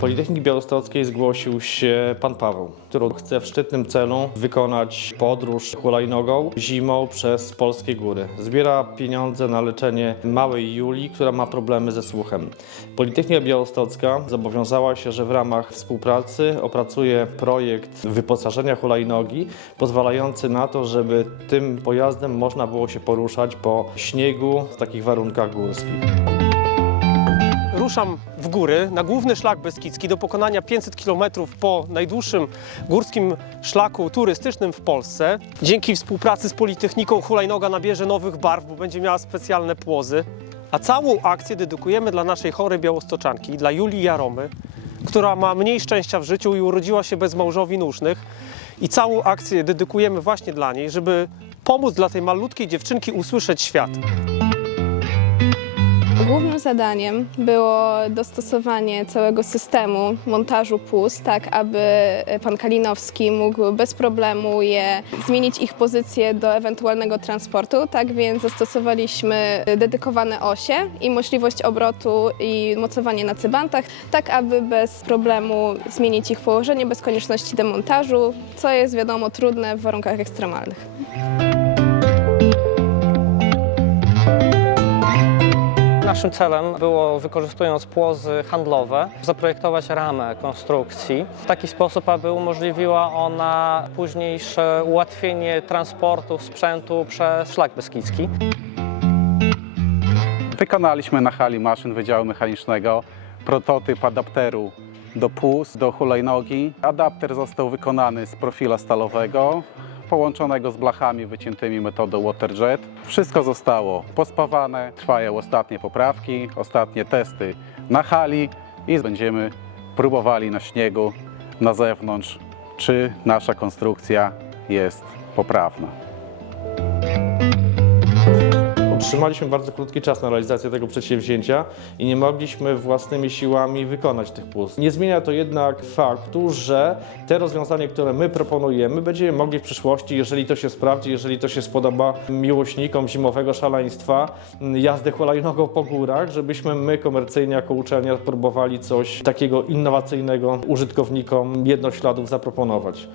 Politechniki Białostockiej zgłosił się pan Paweł, który chce w szczytnym celu wykonać podróż hulajnogą zimą przez polskie góry. Zbiera pieniądze na leczenie małej Julii, która ma problemy ze słuchem. Politechnika Białostocka zobowiązała się, że w ramach współpracy opracuje projekt wyposażenia hulajnogi, pozwalający na to, żeby tym pojazdem można było się poruszać po śniegu w takich warunkach górskich. Ruszam w góry na główny szlak beskidzki do pokonania 500 km po najdłuższym górskim szlaku turystycznym w Polsce. Dzięki współpracy z Politechniką hulajnoga nabierze nowych barw, bo będzie miała specjalne płozy. A całą akcję dedykujemy dla naszej chorej białostoczanki, dla Julii Jaromy, która ma mniej szczęścia w życiu i urodziła się bez małżowin usznych. I całą akcję dedykujemy właśnie dla niej, żeby pomóc dla tej malutkiej dziewczynki usłyszeć świat. Głównym zadaniem było dostosowanie całego systemu montażu pust, tak aby pan Kalinowski mógł bez problemu je zmienić ich pozycję do ewentualnego transportu. Tak więc zastosowaliśmy dedykowane osie i możliwość obrotu i mocowanie na cybantach, tak aby bez problemu zmienić ich położenie, bez konieczności demontażu, co jest wiadomo trudne w warunkach ekstremalnych. Naszym celem było, wykorzystując płozy handlowe, zaprojektować ramę konstrukcji w taki sposób, aby umożliwiła ona późniejsze ułatwienie transportu sprzętu przez szlak beskidzki. Wykonaliśmy na hali maszyn Wydziału Mechanicznego prototyp adapteru do płuc, do hulajnogi. Adapter został wykonany z profila stalowego, połączonego z blachami wyciętymi metodą waterjet. Wszystko zostało pospawane, trwają ostatnie poprawki, ostatnie testy na hali i będziemy próbowali na śniegu, na zewnątrz, czy nasza konstrukcja jest poprawna. Otrzymaliśmy bardzo krótki czas na realizację tego przedsięwzięcia i nie mogliśmy własnymi siłami wykonać tych pust. Nie zmienia to jednak faktu, że te rozwiązanie, które my proponujemy, będziemy mogli w przyszłości, jeżeli to się sprawdzi, jeżeli to się spodoba miłośnikom zimowego szaleństwa, m, jazdy hulajnogą po górach, żebyśmy my komercyjnie jako uczelnia próbowali coś takiego innowacyjnego użytkownikom jednośladów zaproponować.